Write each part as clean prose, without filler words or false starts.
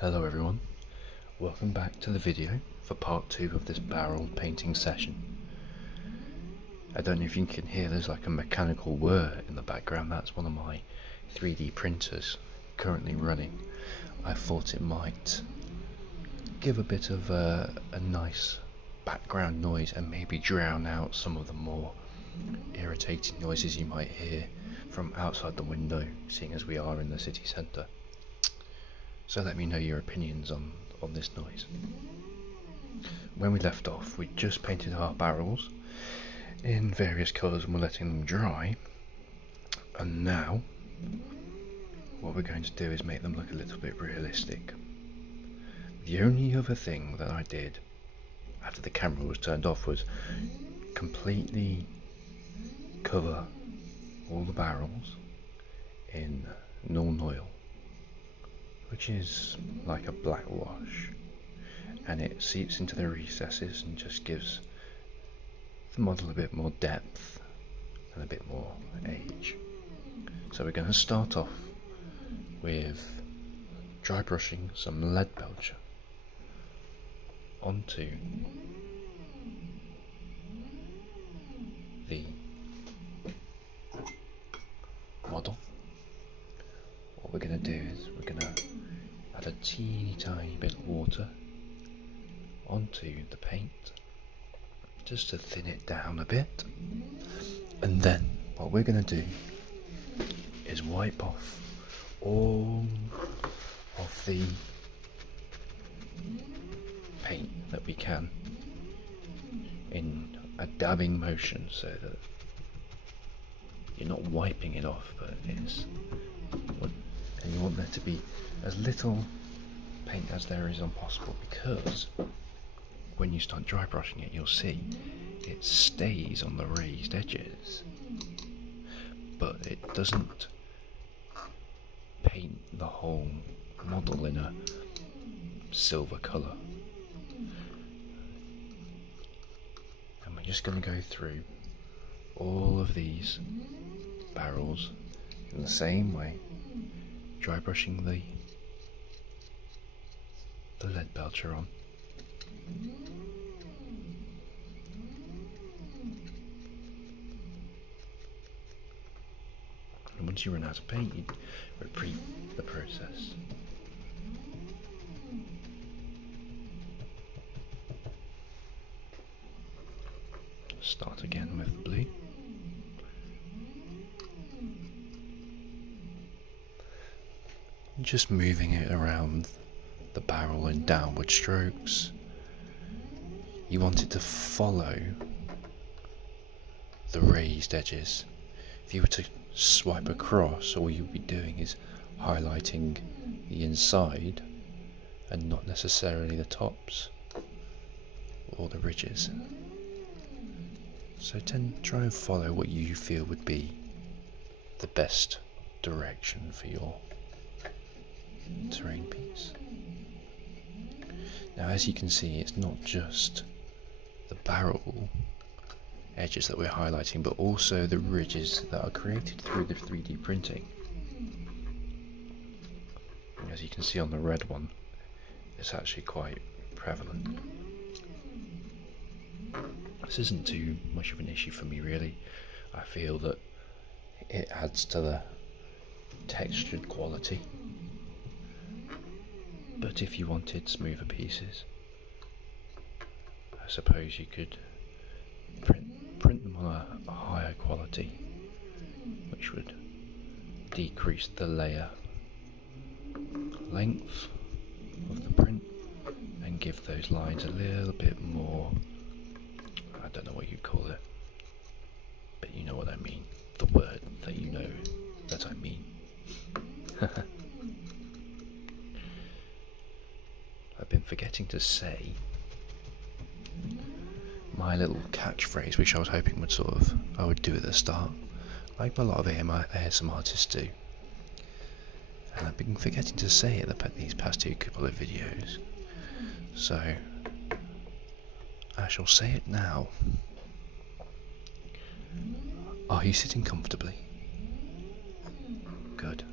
Hello everyone, welcome back to the video for part 2 of this barrel painting session. I don't know if you can hear, there's like a mechanical whir in the background. That's one of my 3D printers currently running. I thought it might give a bit of a nice background noise and maybe drown out some of the more irritating noises you might hear from outside the window, seeing as we are in the city centre. So let me know your opinions on this noise. When we left off, we just painted our barrels in various colours and we're letting them dry. And now, what we're going to do is make them look a little bit realistic. The only other thing that I did after the camera was turned off was completely cover all the barrels in Norn oil, which is like a black wash, and it seeps into the recesses and just gives the model a bit more depth and a bit more age. So we're going to start off with dry brushing some lead belcher onto the model. What we're going to do is we're going to add a teeny tiny bit of water onto the paint just to thin it down a bit, and then what we're going to do is wipe off all of the paint that we can in a dabbing motion, so that you're not wiping it off, but it's, and you want there to be as little paint as there is on possible, because when you start dry brushing it, you'll see it stays on the raised edges, but it doesn't paint the whole model in a silver colour. And we're just going to go through all of these barrels in the same way, dry brushing the lead belcher on. And once you run out of paint, you repeat the process. Start again with blue. Just moving it around the barrel in downward strokes. You want it to follow the raised edges. If you were to swipe across, all you'll be doing is highlighting the inside and not necessarily the tops or the ridges. So try and follow what you feel would be the best direction for your terrain piece. Now, as you can see, it's not just the barrel edges that we're highlighting, but also the ridges that are created through the 3D printing. As you can see on the red one, it's actually quite prevalent. This isn't too much of an issue for me, really. I feel that it adds to the textured quality. But if you wanted smoother pieces, I suppose you could print them on a higher quality, which would decrease the layer length of the print and give those lines a little bit more, I don't know what you'd call it, but you know what I mean, the word that you know that I mean. I've been forgetting to say my little catchphrase, which I was hoping I would do at the start, like a lot of ASM artists do. And I've been forgetting to say it these past couple of videos. So I shall say it now. Are you sitting comfortably? Good.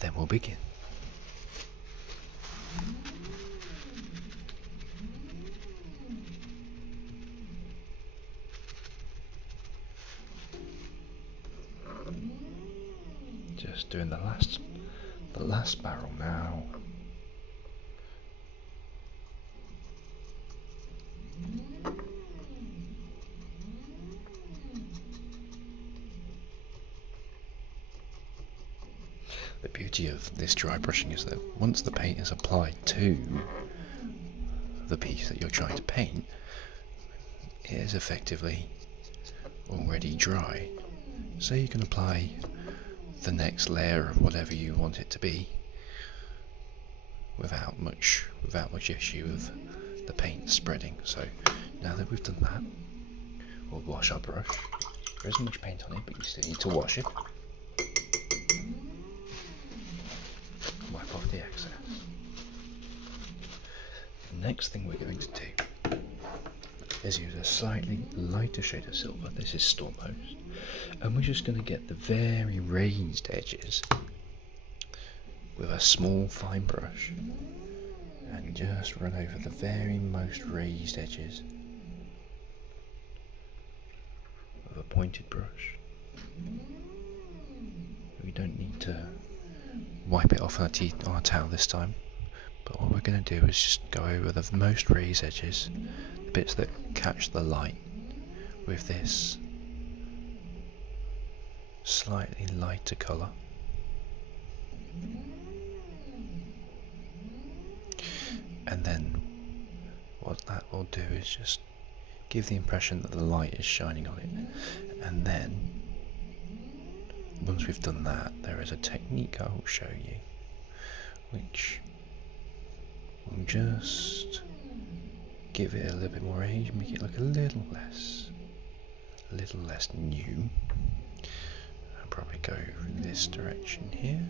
Then we'll begin. doing the last barrel now. The beauty of this dry brushing is that once the paint is applied to the piece that you're trying to paint, it is effectively already dry. So you can apply the next layer of whatever you want it to be without much issue of the paint spreading. So now that we've done that, we'll wash our brush. There isn't much paint on it, but you still need to wash it. Wipe off the excess. The next thing we're going to do is use a slightly lighter shade of silver. This is Stormhost, and we're just going to get the very raised edges with a small fine brush and just run over the very most raised edges with a pointed brush. We don't need to wipe it off on a towel this time, but what we're going to do is just go over the most raised edges, the bits that catch the light, with this slightly lighter colour. And then what that will do is just give the impression that the light is shining on it. And then once we've done that, there is a technique I will show you which will just give it a little bit more age, make it look a little less new. I'll probably go this direction here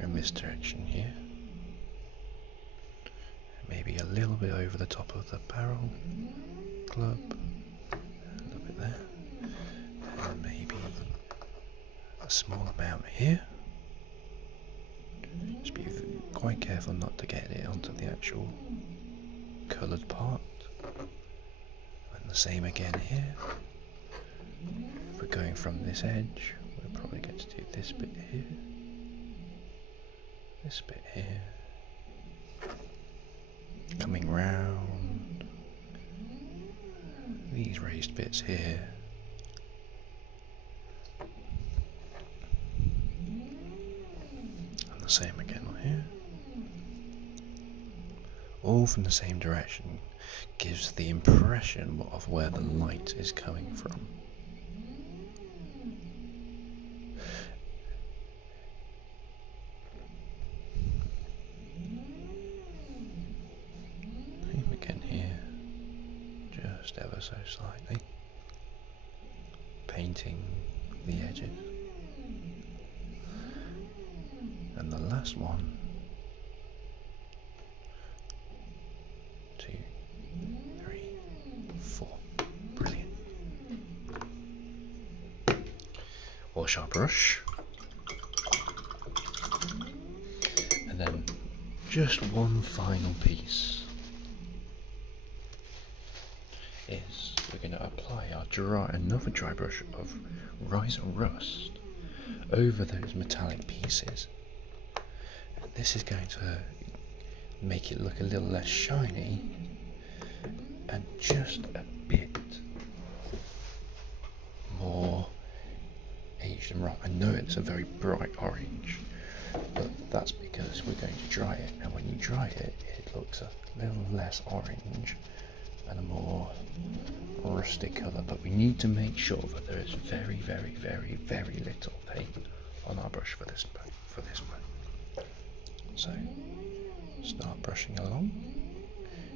and this direction here. Maybe a little bit over the top of the barrel club, a little bit there, and maybe a small amount here. Just be quite careful not to get it onto the actual coloured part. And the same again here. If we're going from this edge, we're probably going to do this bit here, this bit here, coming round these raised bits here, and the same again on here, all from the same direction. Gives the impression of where the light is coming from. Again here, just ever so slightly, painting the edges. And the last one, 2, 3, 4. Brilliant. Wash our brush. And then just one final piece is we're going to apply another dry brush of Rise and Rust over those metallic pieces. And this is going to make it look a little less shiny and just a bit more aged and rock. I know it's a very bright orange, but that's because we're going to dry it, and when you dry it, it looks a little less orange and a more rustic colour. But we need to make sure that there is very, very, very, very little paint on our brush for this one. So start brushing along,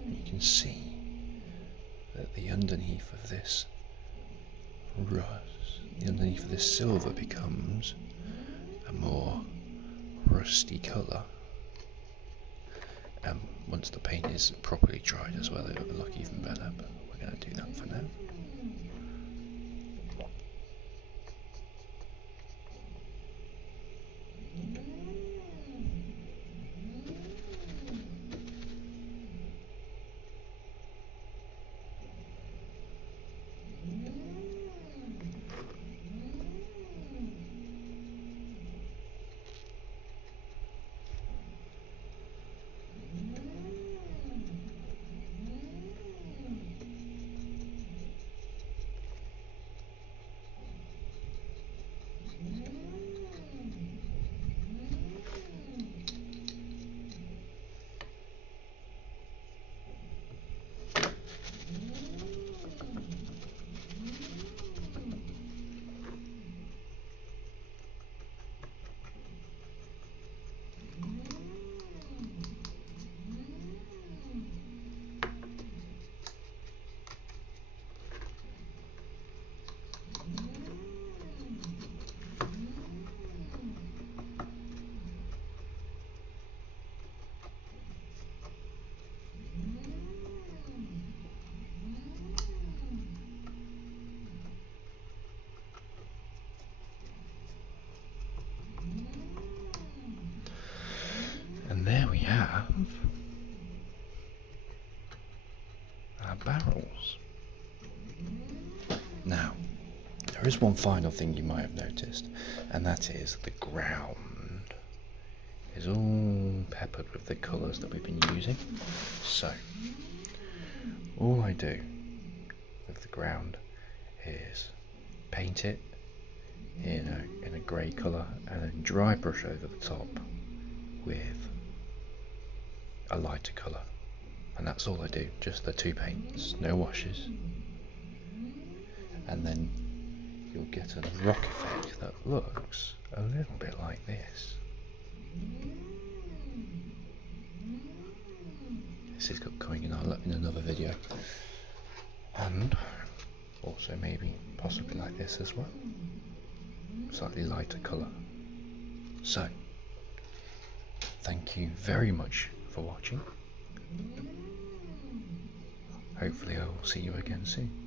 and you can see that the underneath of this rust, the underneath of this silver becomes a more rusty colour. And once the paint is properly dried as well, it'll look even better, but we're going to do that for now. have our barrels. Now, there is one final thing you might have noticed, and that is the ground is all peppered with the colours that we've been using. So, all I do with the ground is paint it in a grey colour and then dry brush over the top with a lighter colour. And that's all I do, just the two paints, no washes. And then you'll get a rock effect that looks a little bit like this. This is coming in another video. And also maybe possibly like this as well. Slightly lighter colour. So, thank you very much for watching. Hopefully I will see you again soon.